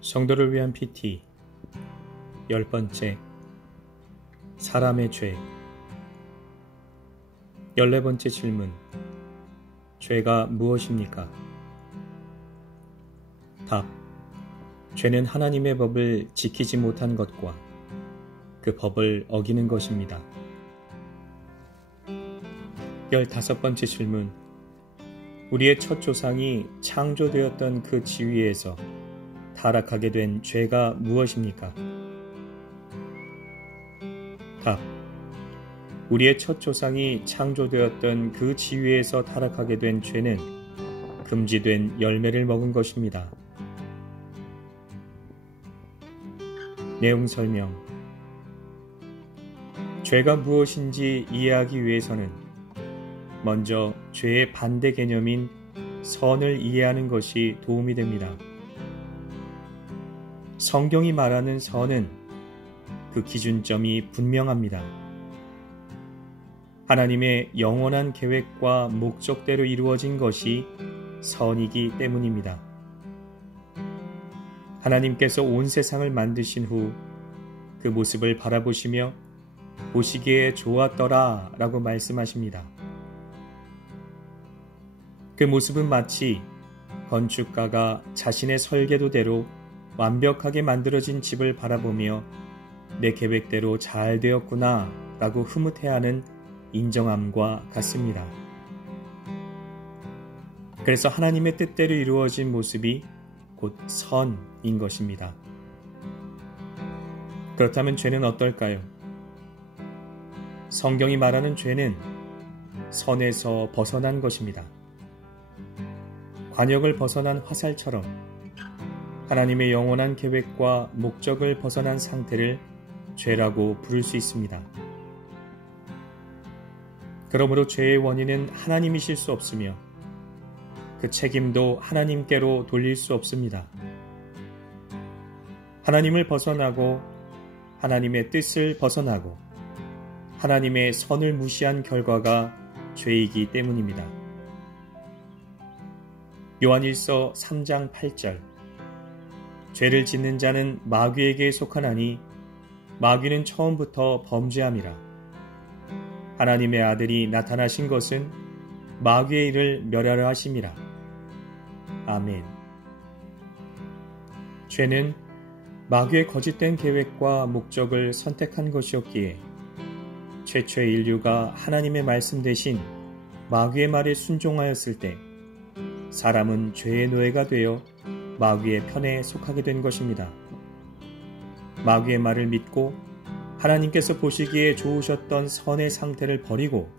성도를 위한 PT 10번째 사람의 죄 14번째 질문 죄가 무엇입니까? 답 죄는 하나님의 법을 지키지 못한 것과 그 법을 어기는 것입니다. 15번째 질문 우리의 첫 조상이 창조되었던 그 지위에서 타락하게 된 죄가 무엇입니까? 답. 우리의 첫 조상이 창조되었던 그 지위에서 타락하게 된 죄는 금지된 열매를 먹은 것입니다. 내용 설명. 죄가 무엇인지 이해하기 위해서는 먼저 죄의 반대 개념인 선을 이해하는 것이 도움이 됩니다. 성경이 말하는 선은 그 기준점이 분명합니다. 하나님의 영원한 계획과 목적대로 이루어진 것이 선이기 때문입니다. 하나님께서 온 세상을 만드신 후 그 모습을 바라보시며 보시기에 좋았더라 라고 말씀하십니다. 그 모습은 마치 건축가가 자신의 설계도대로 완벽하게 만들어진 집을 바라보며 내 계획대로 잘 되었구나 라고 흐뭇해하는 인정함과 같습니다. 그래서 하나님의 뜻대로 이루어진 모습이 곧 선인 것입니다. 그렇다면 죄는 어떨까요? 성경이 말하는 죄는 선에서 벗어난 것입니다. 관역을 벗어난 화살처럼 하나님의 영원한 계획과 목적을 벗어난 상태를 죄라고 부를 수 있습니다. 그러므로 죄의 원인은 하나님이실 수 없으며 그 책임도 하나님께로 돌릴 수 없습니다. 하나님을 벗어나고 하나님의 뜻을 벗어나고 하나님의 선을 무시한 결과가 죄이기 때문입니다. 요한일서 3장 8절 죄를 짓는 자는 마귀에게 속하나니 마귀는 처음부터 범죄함이라. 하나님의 아들이 나타나신 것은 마귀의 일을 멸하려 하심이라. 아멘. 죄는 마귀의 거짓된 계획과 목적을 선택한 것이었기에 최초의 인류가 하나님의 말씀 대신 마귀의 말에 순종하였을 때 사람은 죄의 노예가 되어 마귀의 편에 속하게 된 것입니다. 마귀의 말을 믿고 하나님께서 보시기에 좋으셨던 선의 상태를 버리고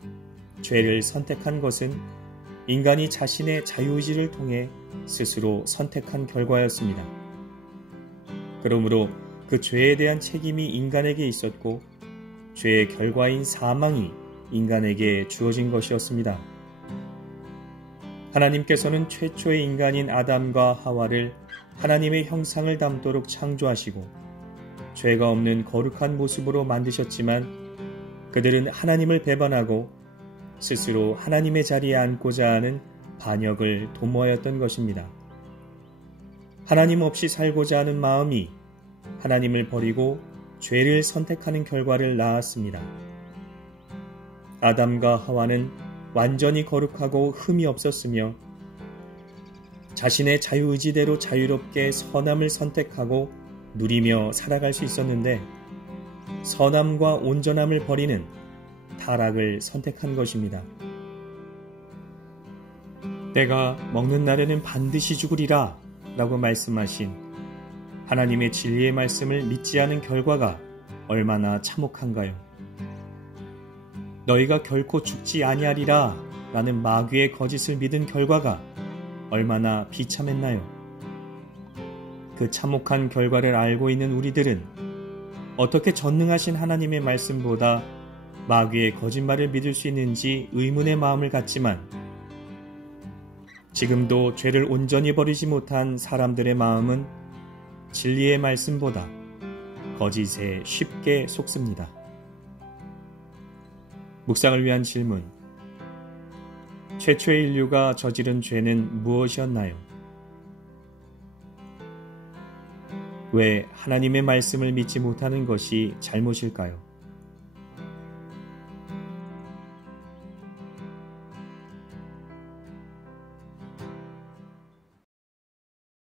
죄를 선택한 것은 인간이 자신의 자유의지를 통해 스스로 선택한 결과였습니다. 그러므로 그 죄에 대한 책임이 인간에게 있었고 죄의 결과인 사망이 인간에게 주어진 것이었습니다. 하나님께서는 최초의 인간인 아담과 하와를 하나님의 형상을 담도록 창조하시고 죄가 없는 거룩한 모습으로 만드셨지만 그들은 하나님을 배반하고 스스로 하나님의 자리에 앉고자 하는 반역을 도모하였던 것입니다. 하나님 없이 살고자 하는 마음이 하나님을 버리고 죄를 선택하는 결과를 낳았습니다. 아담과 하와는 완전히 거룩하고 흠이 없었으며 자신의 자유의지대로 자유롭게 선함을 선택하고 누리며 살아갈 수 있었는데 선함과 온전함을 버리는 타락을 선택한 것입니다. 때가 먹는 날에는 반드시 죽으리라 라고 말씀하신 하나님의 진리의 말씀을 믿지 않은 결과가 얼마나 참혹한가요? 너희가 결코 죽지 아니하리라 라는 마귀의 거짓을 믿은 결과가 얼마나 비참했나요? 그 참혹한 결과를 알고 있는 우리들은 어떻게 전능하신 하나님의 말씀보다 마귀의 거짓말을 믿을 수 있는지 의문의 마음을 갖지만 지금도 죄를 온전히 버리지 못한 사람들의 마음은 진리의 말씀보다 거짓에 쉽게 속습니다. 묵상을 위한 질문. 최초의 인류가 저지른 죄는 무엇이었나요? 왜 하나님의 말씀을 믿지 못하는 것이 잘못일까요?